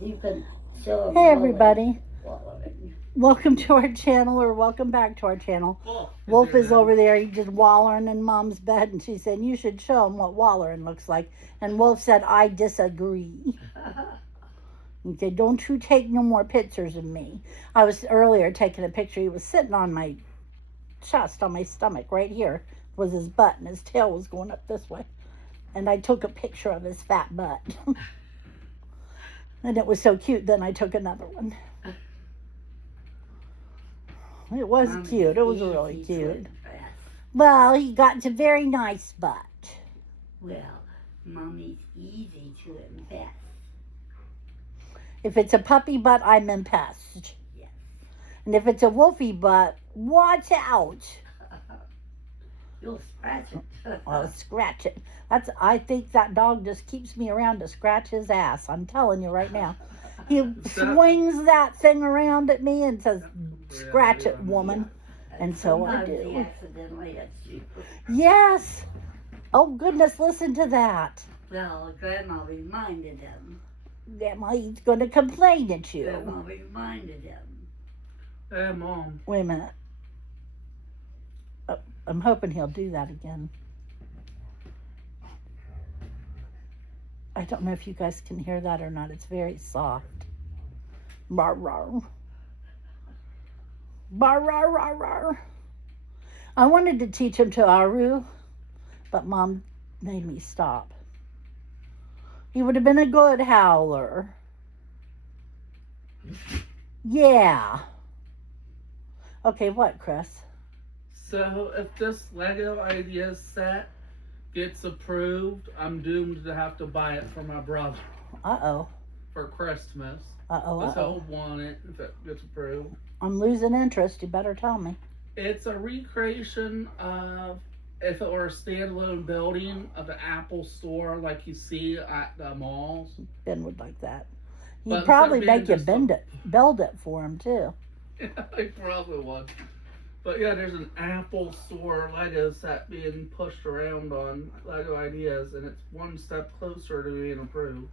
You can show Hey everybody, wallowing. welcome to our channel, or welcome back to our channel. Wolf is over there, he's just wallering in Mom's bed, and she said, you should show him what wallering looks like. And Wolf said, I disagree. He said, don't you take no more pictures of me. I was earlier taking a picture, he was sitting on my chest, on my stomach, right here was his butt, and his tail was going up this way. And I took a picture of his fat butt. And it was so cute, then I took another one. It was cute. It was really cute. Well, he got a very nice butt. Well, Mommy's easy to invest. If it's a puppy butt, I'm impressed. Yes. And if it's a wolfy butt, watch out. You'll scratch it. I'll scratch it. I think that dog just keeps me around to scratch his ass. I'm telling you right now. He swings that thing around at me and says, scratch it, woman. And so I do. He accidentally hits you. Yes. Oh, goodness, listen to that. Well, Grandma reminded him. Grandma, he's going to complain at you. Grandma reminded him. Hey, Mom. Wait a minute. Oh, I'm hoping he'll do that again. I don't know if you guys can hear that or not. It's very soft. Rar, rar. Rar, rar, rar, rar. I wanted to teach him to Aru, but Mom made me stop. He would have been a good howler. Yeah. Okay, what, Chris? So, if this Lego Ideas set gets approved, I'm doomed to have to buy it for my brother Uh-oh. for Christmas. Uh-oh, Because uh-oh. he'll want it if it gets approved. I'm losing interest. You better tell me. It's a recreation of if it were a standalone building of an Apple store like you see at the malls. Ben would like that. He'd But probably instead of make you being build it for him, too. Yeah, I probably would. But yeah, there's an Apple store Lego set being pushed around on Lego Ideas, and it's one step closer to being approved.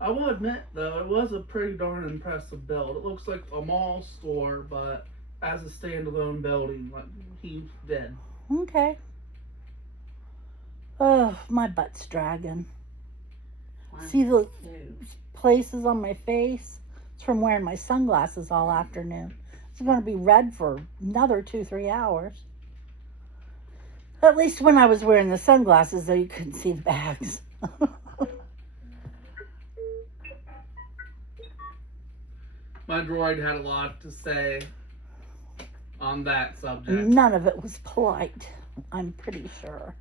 I will admit, though, it was a pretty darn impressive build. It looks like a mall store, but as a standalone building, like he did. Okay. Oh, my butt's dragging. See the places on my face? It's from wearing my sunglasses all afternoon. It's going to be red for another 2-3 hours. At least when I was wearing the sunglasses, though, you couldn't see the bags. My droid had a lot to say on that subject. None of it was polite, I'm pretty sure.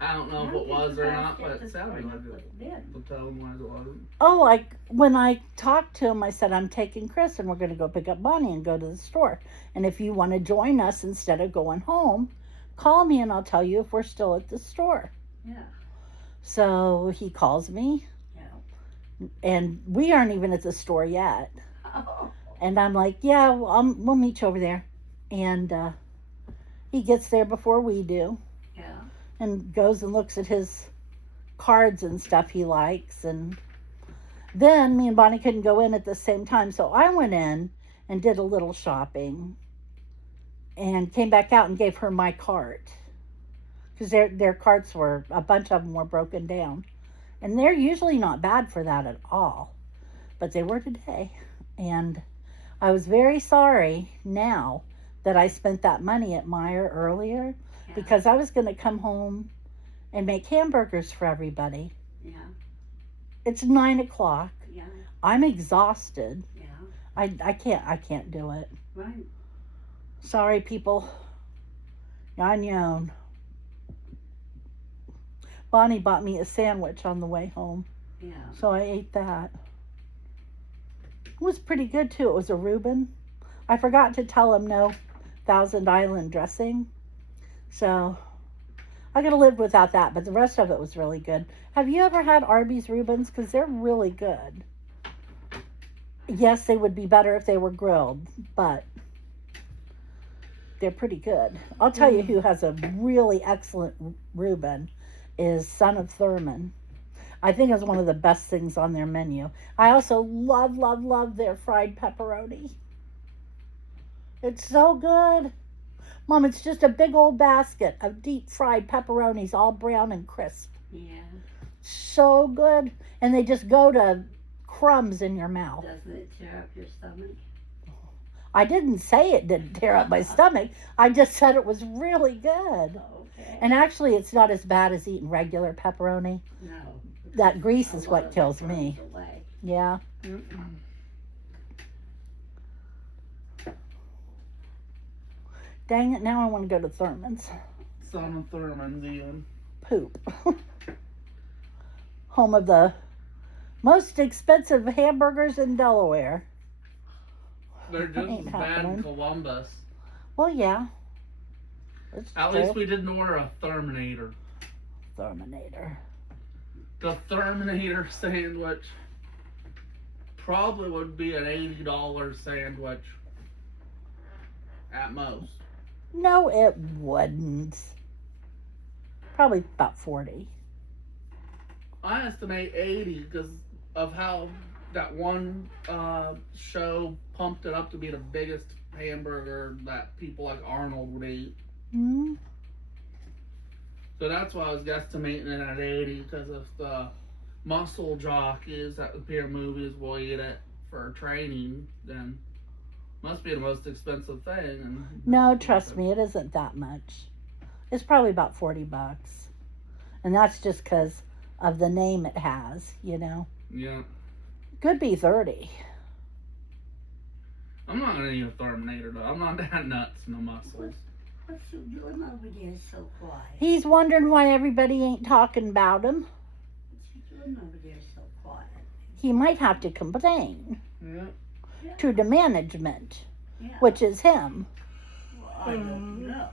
I don't know if it was or not, but it sounded like it. The tone wise it wasn't. Oh, like when I talked to him, I said, I'm taking Chris and we're going to go pick up Bonnie and go to the store. And if you want to join us instead of going home, call me and I'll tell you if we're still at the store. Yeah. So he calls me. Yeah. And we aren't even at the store yet. Oh. And I'm like, yeah, we'll meet you over there. And he gets there before we do. Yeah. And goes and looks at his cards and stuff he likes. And then me and Bonnie couldn't go in at the same time. So I went in and did a little shopping. And came back out and gave her my cart. Because their carts were, a bunch of them were broken down. And they're usually not bad for that at all. But they were today. And I was very sorry now that I spent that money at Meijer earlier. Yeah. Because I was going to come home and make hamburgers for everybody. Yeah. It's 9 o'clock. Yeah. I'm exhausted. Yeah. I can't do it. Right. Sorry, people. Yanyon. Bonnie bought me a sandwich on the way home. Yeah. So I ate that. It was pretty good too. It was a Reuben. I forgot to tell him no Thousand Island dressing. So I gotta live without that, but the rest of it was really good. Have you ever had Arby's Reubens? Because they're really good. Yes, they would be better if they were grilled, but they're pretty good. I'll tell you who has a really excellent Reuben is Son of Thurman. I think it's one of the best things on their menu. I also love, love, love their fried pepperoni. It's so good. Mom, it's just a big old basket of deep fried pepperonis, all brown and crisp. Yeah. So good. And they just go to crumbs in your mouth. Doesn't it tear up your stomach? I didn't say it didn't tear up my stomach. I just said it was really good. Okay. And actually, it's not as bad as eating regular pepperoni. No. That grease A is lot what of it kills burns me. away. Yeah. Dang it, now I want to go to Thurman's. Some Thurman's even. Poop. Home of the most expensive hamburgers in Delaware. They're just Ain't as bad happening. in Columbus. Well, yeah. It's At true. least we didn't order a Terminator. Terminator. The Terminator sandwich probably would be an $80 sandwich at most. No, it wouldn't. Probably about 40. I estimate 80 because of how that one show pumped it up to be the biggest hamburger that people like Arnold would eat. Mm-hmm. So that's why I was guesstimating it at 80 because if the muscle jockeys that appear in movies will eat it for training, then must be the most expensive thing. And No, trust me, it isn't that much. It's probably about $40. And that's just because of the name it has, you know. Yeah. Could be 30. I'm not gonna eat a Terminator though. I'm not that nuts in the muscles. What's he doing over there so quiet? He's wondering why everybody ain't talking about him. What's he doing over there so quiet? He might have to complain Yeah. to the management, Yeah. which is him. Well, I don't know.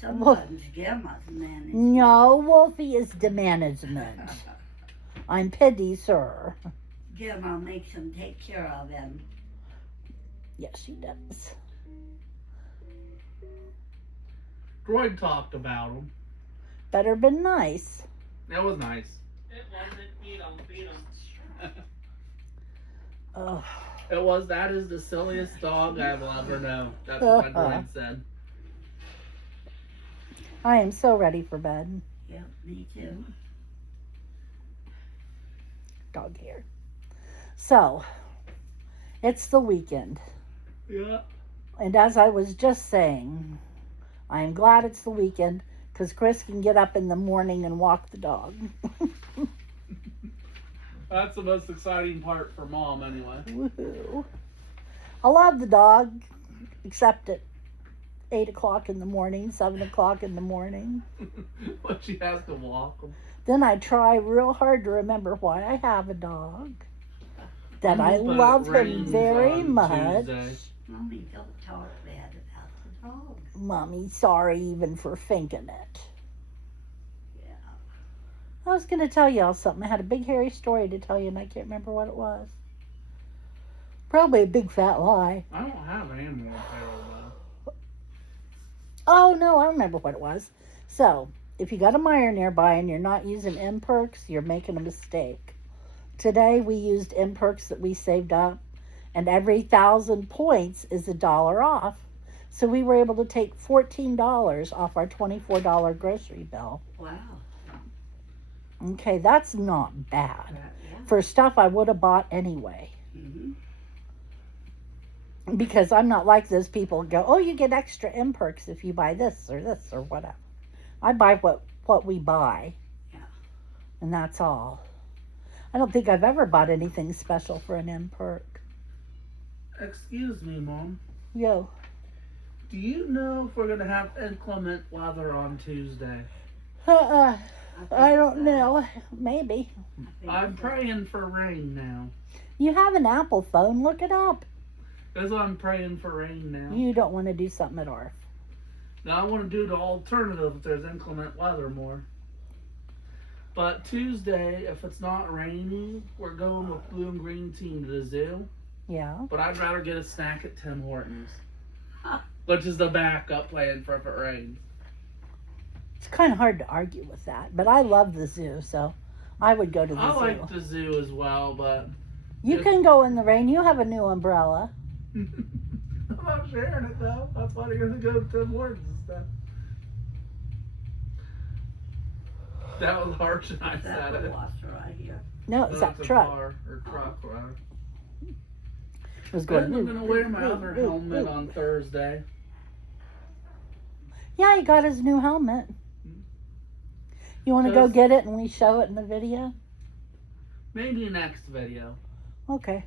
Sometimes Gemma's managed. No, Wolfie is the management. I'm pity, sir. Gemma makes him take care of him. Yes, she does. Droid talked about him. Better been nice. That was nice. It wasn't. Beat 'em. Ugh. It was. That is the silliest dog I will ever know. That's what my droid said. I am so ready for bed. Yep, me too. Dog hair. So, it's the weekend. Yeah. And as I was just saying, I'm glad it's the weekend because Chris can get up in the morning and walk the dog. That's the most exciting part for Mom, anyway. Woohoo. I love the dog, except at 8 o'clock in the morning, 7 o'clock in the morning. But she has to walk him. Then I try real hard to remember why I have a dog. That I But it love him rains very on much. Tuesday. Mommy, don't talk bad about the dog. Mommy, sorry even for thinking it. Yeah. I was going to tell y'all something. I had a big hairy story to tell you and I can't remember what it was. Probably a big fat lie. I don't have animal apparel though. Oh no, I remember what it was. So, if you got a Meijer nearby and you're not using M-Perks, you're making a mistake. Today we used M-Perks that we saved up, and every 1,000 points is $1 off. So we were able to take $14 off our $24 grocery bill. Wow. Okay, that's not bad. Yeah. For stuff I would have bought anyway. Mm-hmm. Because I'm not like those people who go, oh, you get extra M-Perks if you buy this or whatever. I buy what we buy. Yeah. And that's all. I don't think I've ever bought anything special for an M-Perk. Excuse me, Mom. Yo. Do you know if we're gonna have inclement weather on Tuesday? I don't so. know. Maybe. I'm praying for rain now. You have an Apple phone. Look it up. That's why I'm praying for rain now. You don't want to do something at ARF. Now I want to do the alternative if there's inclement weather more. But Tuesday, if it's not raining, we're going with Blue and Green Team to the zoo. Yeah. But I'd rather get a snack at Tim Hortons, which is the backup plan for if it rains. It's kind of hard to argue with that. But I love the zoo, so I would go to the I zoo. like the zoo as well, but You can go in the rain. You have a new umbrella. I'm not sharing it though. That's why you're gonna go to the woods and stuff. That was harsh and I Is that said the it. washer right here? No, it's No, that a truck. car or truck, rather. It was Then going. I'm gonna wear my other helmet on Thursday. Yeah, he got his new helmet. You want to go get it and we show it in the video? Maybe next video. Okay.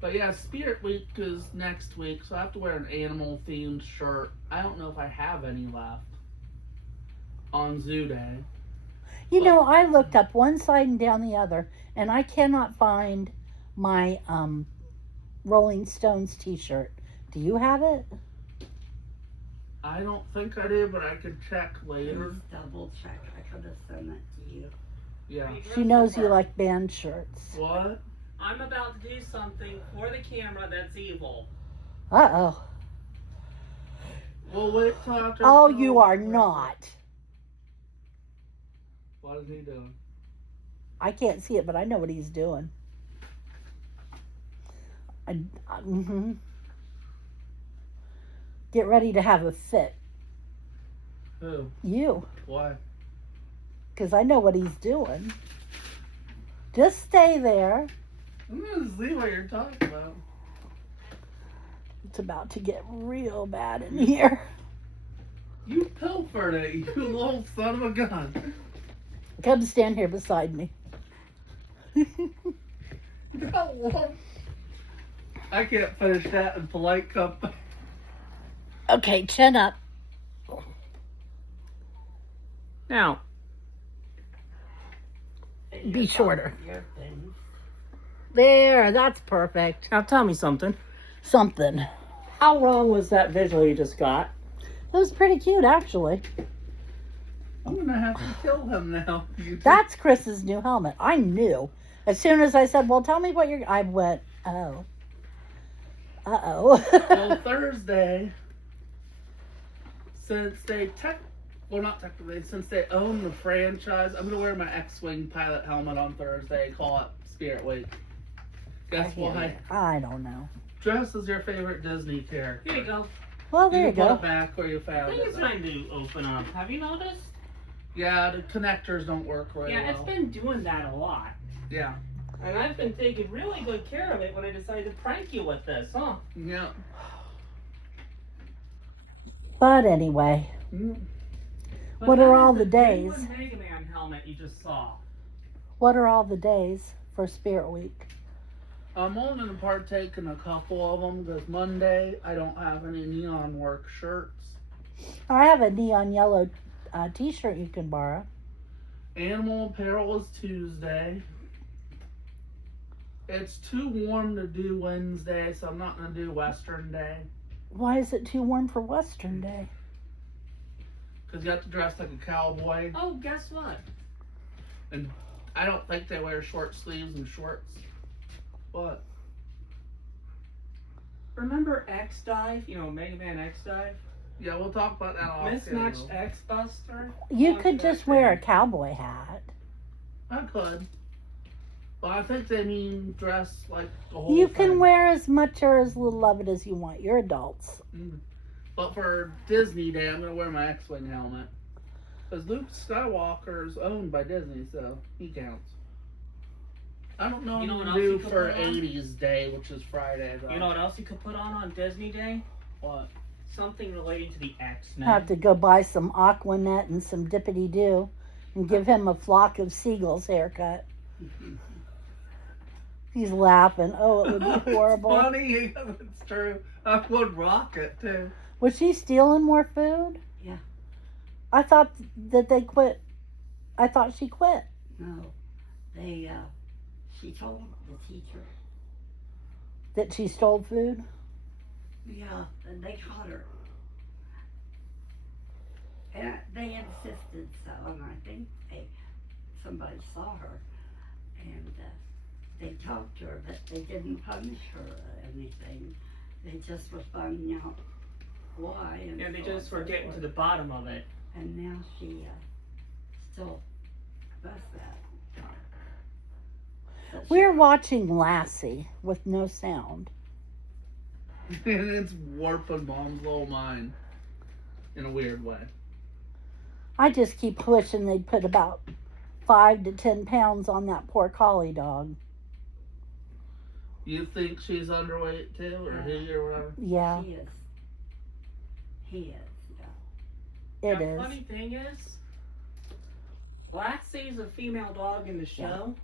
But yeah, Spirit Week is next week, so I have to wear an animal themed shirt. I don't know if I have any left on Zoo Day. You know, I looked up one side and down the other, and I cannot find my Rolling Stones t-shirt. Do you have it? I don't think I do, but I could check later. Please double check. I could have sent it to you. Yeah. She knows you like band shirts. What? I'm about to do something for the camera that's evil. Uh-oh. Well, wait till after. Oh, you are not. What is he doing? I can't see it, but I know what he's doing. Mm-hmm. Get ready to have a fit. Who? You. Why? Because I know what he's doing. Just stay there. I'm gonna see what you're talking about. It's about to get real bad in here. You pilfered it, you little son of a gun. Come stand here beside me. I can't finish that in polite company. Okay, chin up. Now, Be shorter. Your thing. There, that's perfect. now tell me something. Something. How wrong was that visual you just got? It was pretty cute, actually. I'm gonna have to kill him now. You That's Chris's new helmet. I knew. As soon as I said, well, tell me what you're... I went, oh. Well, Uh-oh. Thursday, since they not technically, since they own the franchise, I'm gonna wear my X-Wing pilot helmet on Thursday. Call it Spirit Week. Guess why? I don't know. Dress as your favorite Disney character. Here you go. Well, there you can put go. it back where you I found think it. it's trying to open up. Have you noticed? Yeah, the connectors don't work right Yeah, well. it's been doing that a lot. Yeah. And I've been taking really good care of it when I decided to prank you with this, huh? Yeah. But anyway, Mm. But What that are is all the the days? genuine Mega Man helmet you just saw. what are all the days for Spirit Week? I'm only going to partake in a couple of them because Monday I don't have any neon work shirts. I have a neon yellow t-shirt you can borrow. Animal apparel is Tuesday. It's too warm to do Wednesday, so I'm not going to do Western Day. Why is it too warm for Western Day? Because you have to dress like a cowboy. Oh, guess what? And I don't think they wear short sleeves and shorts. What? Remember X Dive? You know, Mega Man X Dive? Yeah, we'll talk about that off Mismatched camera. X Buster? You Onto could that just wear a thing. cowboy hat. I could. But I think they mean dress like the whole You thing. can wear as much or as little of it as you want. You're adults. Mm. But for Disney Day, I'm going to wear my X-Wing helmet. Because Luke Skywalker is owned by Disney, so he counts. I don't know You know what what to else do you could for put on? 80s Day, which is Friday. Though. You know what else you could put on Disney Day? What? Something relating to the I X-Men. have to go buy some Aquanet and some Dippity Doo and give him a flock of seagulls haircut. He's laughing. Oh, it would be horrible. It's funny. It's true. I would rock it, too. Was she stealing more food? Yeah. I thought that they quit. I thought she quit. No. They, she told the teacher. That she stole food? Yeah, and they caught her. And they insisted so, and I think somebody saw her. And they talked to her, but they didn't punish her or anything. They just were finding out why. And And they so just on were so getting to forth. the bottom of it. And now she still does that. But We're watching Lassie with no sound. And it's warping Mom's little mind in a weird way. I just keep wishing they'd put about 5 to 10 pounds on that poor collie dog. You think she's underweight too, or he, or whatever? Yeah, He is. He is. it the is. funny thing is, Lassie's a female dog in the show,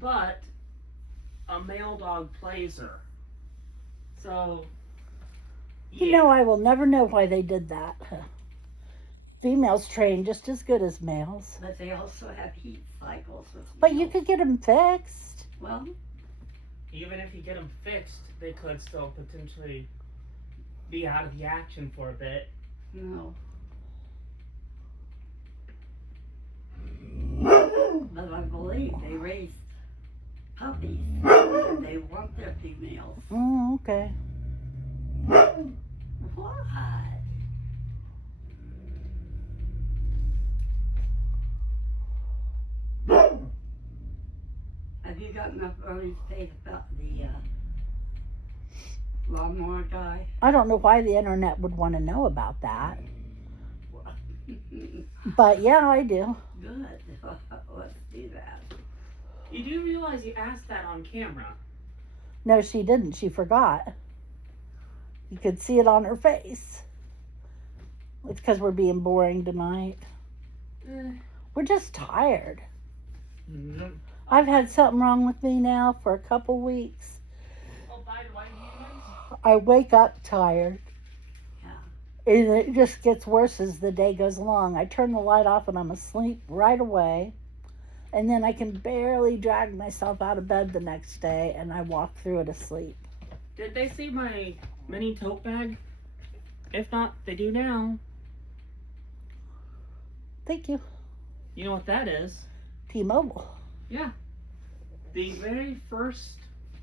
but a male dog plays her. So, You know, I will never know why they did that. Females train just as good as males. But they also have heat cycles. But you could get them fixed. Well, even if you get them fixed, they could still potentially be out of the action for a bit. no. But I believe they raise puppies. And they want their females. Oh, okay. What? Have you got enough early faith about the lawnmower guy? I don't know why the internet would want to know about that. But yeah, I do. Good. Let's do that. You do realize you asked that on camera. No, she didn't. She forgot. You could see it on her face. It's because we're being boring tonight. We're just tired. Yep. I've had something wrong with me now for a couple weeks. Oh, by the way, humans, I wake up tired. Yeah. And it just gets worse as the day goes along. I turn the light off and I'm asleep right away. And then I can barely drag myself out of bed the next day and I walk through it asleep. did they see my mini tote bag? If not, they do now. Thank you. You know what that is? T-Mobile. Yeah. The very first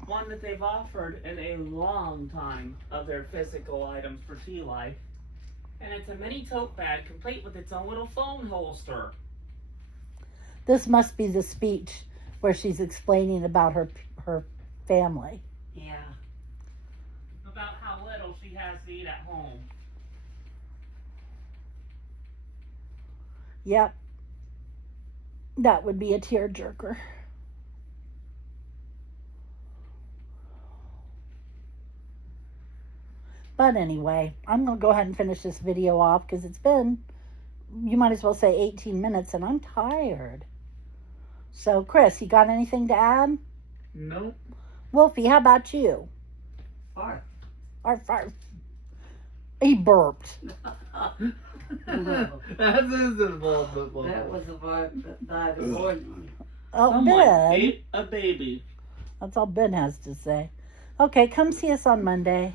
one that they've offered in a long time of their physical items for Tea Life. And it's a mini tote bag complete with its own little phone holster. This must be the speech where she's explaining about her family. Yeah. About how little she has to eat at home. Yep. That would be a tearjerker. But anyway, I'm going to go ahead and finish this video off because it's been, you might as well say 18 minutes and I'm tired. So, Chris, you got anything to add? Nope. Wolfie, how about you? Bark. Arf, arf. He burped. No. That's his involvement. That was a bark by the morning. Oh, Someone Ben. ate a baby. That's all Ben has to say. Okay, come see us on Monday.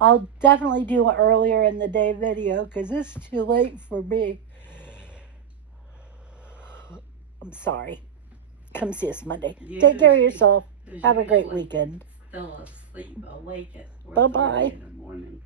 I'll definitely do an earlier in the day video because it's too late for me. I'm sorry. Come see us Monday. Take care of yourself. Have a great weekend. Still asleep, awake at 4:30 Bye-bye. in the morning.